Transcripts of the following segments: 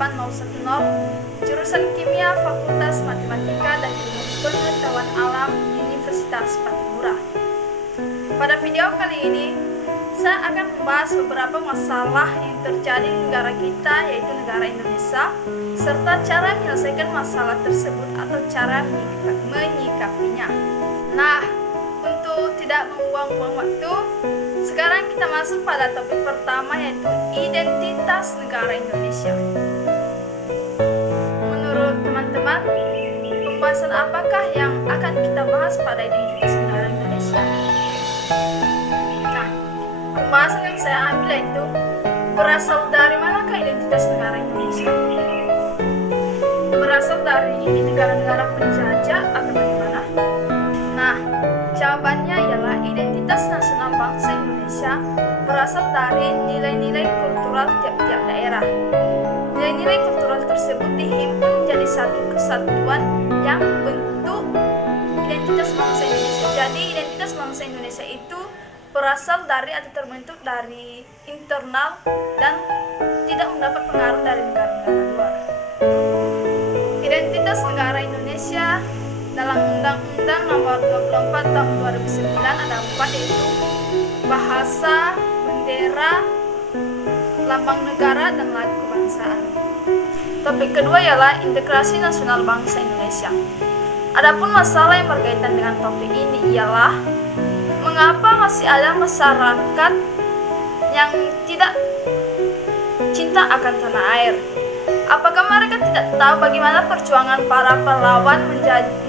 18010, jurusan Kimia Fakultas Matematika dan Ilmu Pengetahuan Alam Universitas Patimura. Pada video kali ini, saya akan membahas beberapa masalah yang terjadi di negara kita, yaitu negara Indonesia, serta cara menyelesaikan masalah tersebut atau cara menyikapinya. Nah, untuk tidak membuang-buang waktu, sekarang kita masuk pada topik pertama, yaitu identitas negara Indonesia. Menurut teman-teman, pembahasan apakah yang akan kita bahas pada identitas negara Indonesia? Nah, pembahasan yang saya ambil itu berasal dari manakah identitas negara Indonesia? Berasal dari negara-negara penjajah atau bagaimana? Nah, jawabannya ialah identitas nasional bangsa Indonesia berasal dari nilai-nilai kultural tiap-tiap daerah. Nilai-nilai kultural tersebut dihimpun menjadi satu kesatuan yang membentuk identitas bangsa Indonesia. Jadi identitas bangsa Indonesia itu berasal dari atau terbentuk dari internal dan tidak mendapat pengaruh dari negara-negara luar. Identitas negara Indonesia dalam Undang-Undang Nomor 24 Tahun 2009 ada 4, yaitu bahasa, bendera, lambang negara, dan lagu kebangsaan. Topik kedua ialah integrasi nasional bangsa Indonesia. Adapun masalah yang berkaitan dengan topik ini ialah mengapa masih ada masyarakat yang tidak cinta akan tanah air. Apakah mereka tidak tahu bagaimana perjuangan para pahlawan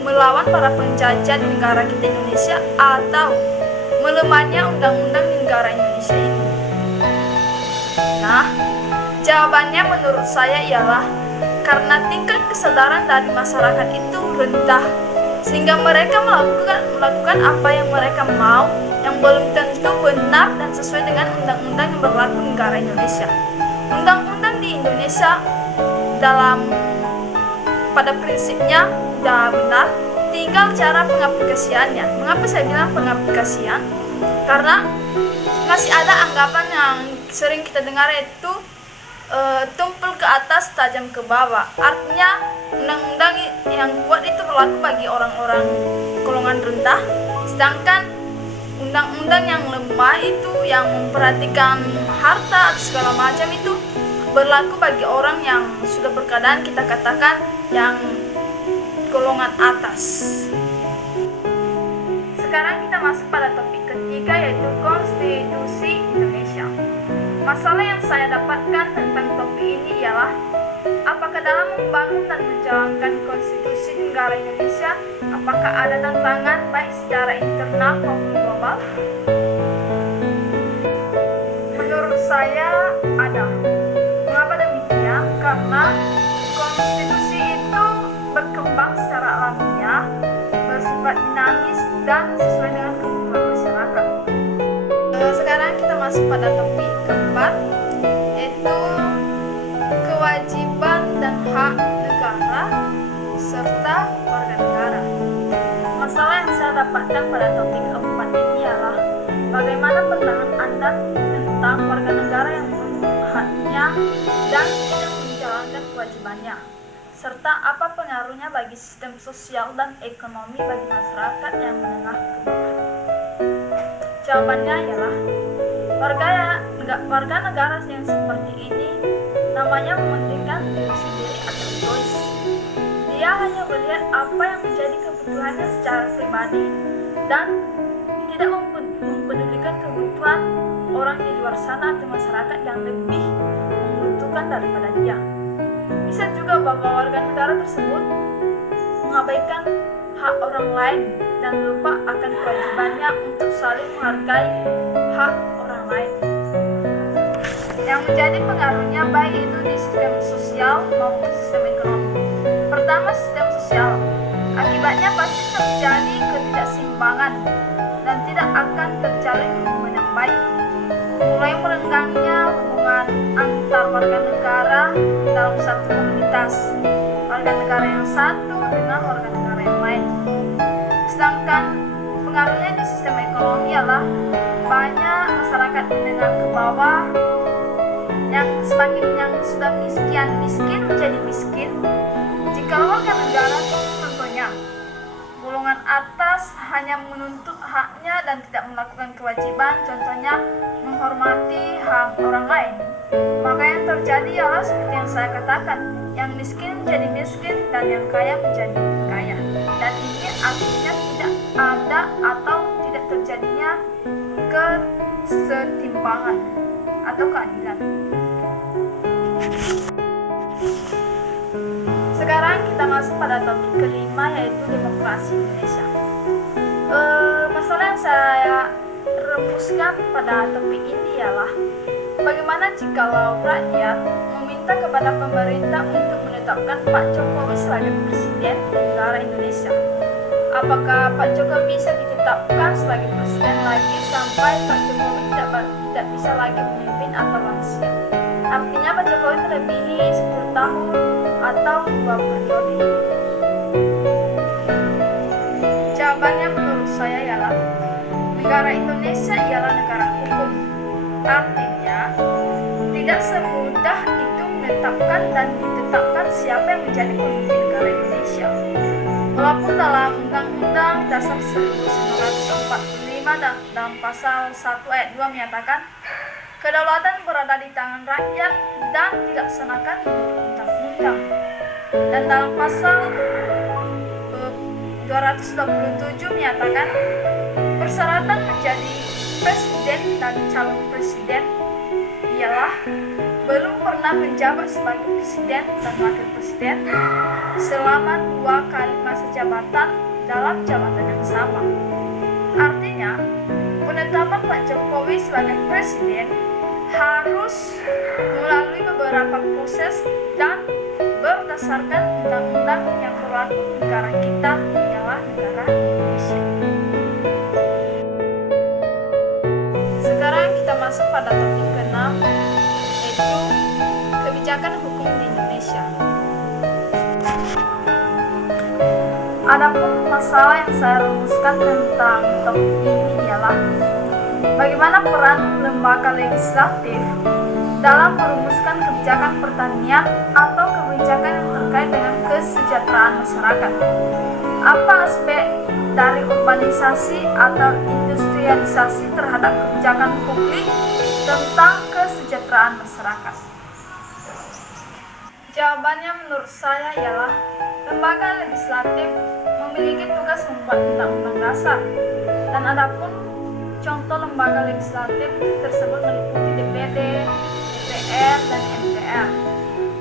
melawan para penjajah di negara kita Indonesia, atau melemahnya undang-undang di negara Indonesia ini? Nah, jawabannya menurut saya ialah karena tingkat kesadaran dari masyarakat itu rendah, sehingga mereka melakukan apa yang mereka mau, yang belum tentu benar dan sesuai dengan undang-undang yang berlaku di negara Indonesia. Undang-undang di Indonesia pada prinsipnya sudah benar, tinggal cara pengaplikasiannya. Mengapa saya bilang pengaplikasian? Karena masih ada anggapan yang sering kita dengar, yaitu tumpul ke atas, tajam ke bawah. Artinya undang-undang yang kuat itu berlaku bagi orang-orang golongan rendah, sedangkan undang-undang yang lemah itu yang memperhatikan harta atau segala macam itu berlaku bagi orang yang sudah berkeadaan, kita katakan yang golongan atas. Sekarang kita masuk pada topik ketiga, yaitu konstitusi Indonesia. Masalah yang saya dapatkan tentang topik ini ialah apakah dalam membangun dan menjalankan konstitusi negara Indonesia, apakah ada tantangan baik secara internal maupun global? Menurut saya ada. Mengapa demikian? Karena konstitusi itu berkembang secara alamiah, bersifat dinamis dan sesuai dengan kebutuhan masyarakat. Sekarang kita masuk pada topik keempat, yaitu kewajiban dan hak negara serta warga negara. Masalah yang saya dapatkan pada topik keempat ini ialah bagaimana pandangan Anda tentang warga negara yang haknya dan tidak menjalankan kewajibannya, serta apa pengaruhnya bagi sistem sosial dan ekonomi bagi masyarakat yang menengah ke bawah. Jawabannya ialah warga negara yang seperti ini namanya mementingkan diri sendiri atau egois. Dia hanya melihat apa yang menjadi kebutuhannya secara pribadi dan tidak mempedulikan kebutuhan orang di luar sana atau masyarakat yang lebih membutuhkan daripada dia. Bisa juga bahwa warga negara tersebut mengabaikan hak orang lain dan lupa akan kewajibannya untuk saling menghargai hak orang lain. Yang menjadi pengaruhnya baik itu di sistem sosial maupun sistem ekonomi. Pertama, sistem sosial. Akibatnya pasti terjadi ketidakseimbangan dan tidak akan terjalin hubungan yang baik. Mulai merenggangnya hubungan antar warga negara dalam satu komunitas, warga negara yang satu dengan warga negara yang lain. Sedangkan pengaruhnya di sistem ekonomi adalah banyak masyarakat menengah ke bawah yang semakin yang sudah miskin menjadi miskin. Jika warga negara contohnya golongan atas hanya menuntut haknya dan tidak melakukan kewajiban, contohnya menghormati hak orang lain, maka yang terjadi ialah seperti yang saya katakan, yang miskin menjadi miskin dan yang kaya menjadi kaya. Dan ini artinya tidak ada atau tidak terjadinya kesetimbangan atau keadilan. Sekarang kita masuk pada topik kelima, yaitu demokrasi Indonesia. Masalah yang saya rumuskan pada topik ini ialah bagaimana jikalau rakyat meminta kepada pemerintah untuk menetapkan Pak Jokowi sebagai presiden negara Indonesia. Apakah Pak Jokowi bisa ditetapkan sebagai presiden lagi sampai Pak Jokowi tidak bisa lagi memimpin atau lansia? Artinya Pak Jokowi melebihi 10 tahun atau 2 periode. Jawabannya menurut saya ialah negara Indonesia ialah negara hukum. Artinya tidak semudah itu menetapkan dan ditetapkan siapa yang menjadi pemimpin negara Indonesia. Walaupun dalam Undang-Undang Dasar 1945 dalam pasal 1 ayat 2 menyatakan kedaulatan berada di tangan rakyat dan dilaksanakan menurut undang-undang. Dan dalam pasal 227 menyatakan persyaratan menjadi presiden dan calon presiden ialah belum pernah menjabat sebagai presiden dan wakil presiden selama 2 kali masa jabatan dalam jabatan yang sama. Artinya, penetapan Pak Jokowi sebagai presiden harus melalui beberapa proses dan berdasarkan undang-undang yang berlaku di negara kita, ialah negara Indonesia. Sekarang kita masuk pada topik ke-6, yaitu kebijakan hukum di Indonesia. Adapun masalah yang saya rumuskan tentang topik ini ialah bagaimana peran lembaga legislatif dalam merumuskan kebijakan pertanian atau kebijakan yang terkait dengan kesejahteraan masyarakat. Apa aspek dari urbanisasi atau industrialisasi terhadap kebijakan publik tentang kesejahteraan masyarakat? Jawabannya menurut saya ialah lembaga legislatif memiliki tugas membuat undang-undang dasar, dan adapun contoh lembaga legislatif tersebut meliputi DPD, DPR, dan MPR.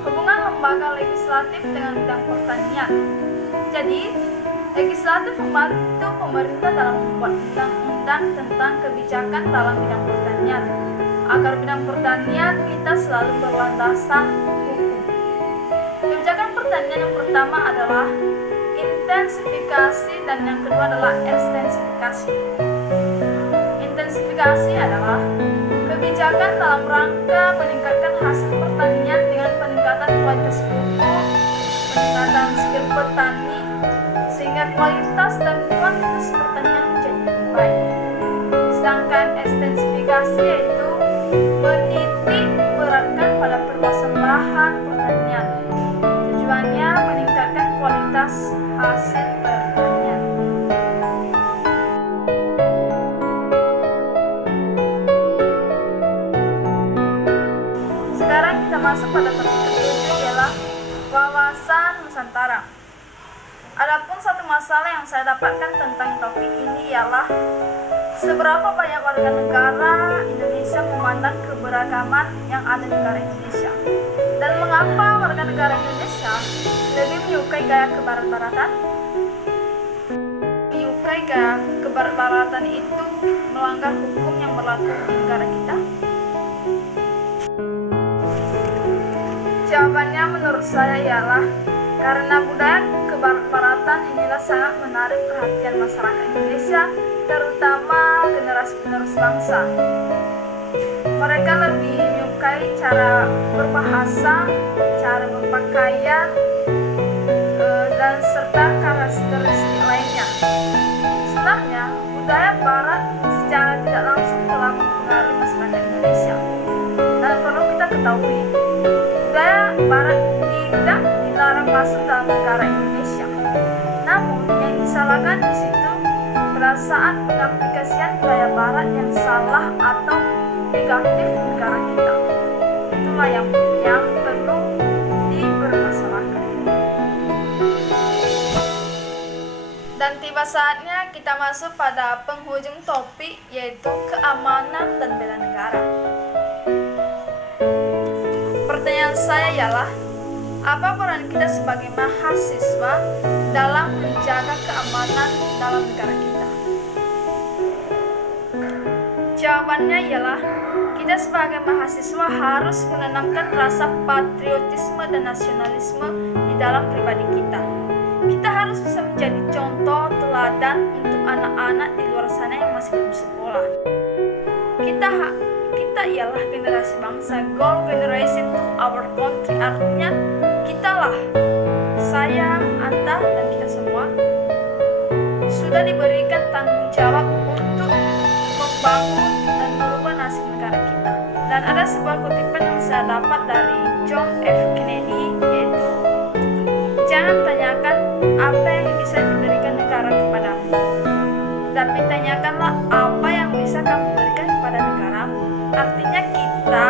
Hubungan lembaga legislatif dengan bidang pertanian. Jadi, legislatif membantu pemerintah dalam membuat undang-undang tentang kebijakan dalam bidang pertanian, agar bidang pertanian kita selalu berlandasan hukum. Kebijakan pertanian yang pertama adalah intensifikasi dan yang kedua adalah ekstensifikasi. Intensifikasi adalah kebijakan dalam rangka meningkatkan hasil pertanian dengan peningkatan kualitas pupuk, peningkatan skill petani, sehingga kualitas dan kuantitas pertanian menjadi lebih baik. Sedangkan ekstensifikasi yaitu menitik beratkan pada perluasan lahan pertanian. Tujuannya meningkatkan kualitas hasil pertanian. Sekarang kita masuk pada topik ke-7, ialah wawasan Nusantara. Adapun satu masalah yang saya dapatkan tentang topik ini ialah seberapa banyak warga negara Indonesia memandang keberagaman yang ada di negara Indonesia, dan mengapa warga negara Indonesia lebih menyukai gaya kebarat-baratan. Menyukai gaya kebarat-baratan itu melanggar hukum yang berlaku di negara kita. Jawabannya menurut saya ialah karena budaya kebarat-baratan inilah sangat menarik perhatian masyarakat Indonesia, terutama generasi penerus bangsa. Mereka lebih menyukai cara berbahasa, cara berpakaian, dan serta karakteristik lainnya. Sebenarnya, budaya Barat secara tidak langsung telah mempengaruhi masyarakat Indonesia. Dan perlu kita ketahui saat pengaplikasian budaya barat yang salah atau negatif negara kita. Itulah yang perlu dipermasalahkan. Dan tiba saatnya kita masuk pada penghujung topik, yaitu keamanan dan bela negara. Pertanyaan saya ialah, apa peran kita sebagai mahasiswa dalam menjaga keamanan dalam negara kita? Jawabannya ialah, kita sebagai mahasiswa harus menanamkan rasa patriotisme dan nasionalisme di dalam pribadi kita. Kita harus bisa menjadi contoh teladan untuk anak-anak di luar sana yang masih belum sekolah. Kita ialah generasi bangsa, goal generation to our country. Artinya kitalah, saya, Anda, dan kita semua sudah diberikan tanggung jawab untuk membangun dan merubah nasib negara kita. Dan ada sebuah kutipan yang saya dapat dari John F. Kennedy, yaitu, jangan tanyakan apa yang bisa diberikan negara kepadamu, tapi tanyakanlah apa yang bisa kamu berikan kepada negaramu. Artinya kita,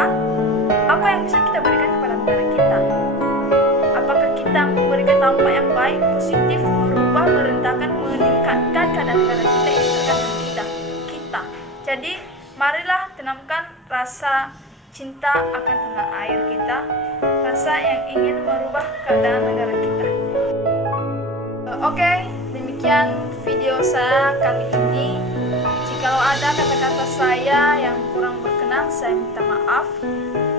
apa yang bisa kita berikan kepada negara kita? Apakah kita memberikan dampak yang baik, positif, merubah, merendahkan, meningkatkan keadaan negara kita? Itu tergantung kita. Jadi marilah tanamkan rasa cinta akan tanah air kita, rasa yang ingin merubah keadaan negara kita. Oke, demikian video saya kali ini. Jikalau ada kata-kata saya yang kurang berkenan, saya minta maaf.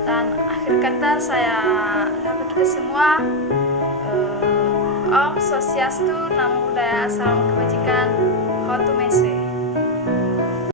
Dan akhir kata saya kata kita semua, Om Swastiastu, Namo Buddhaya, Salam Kebajikan, Hotu Mese.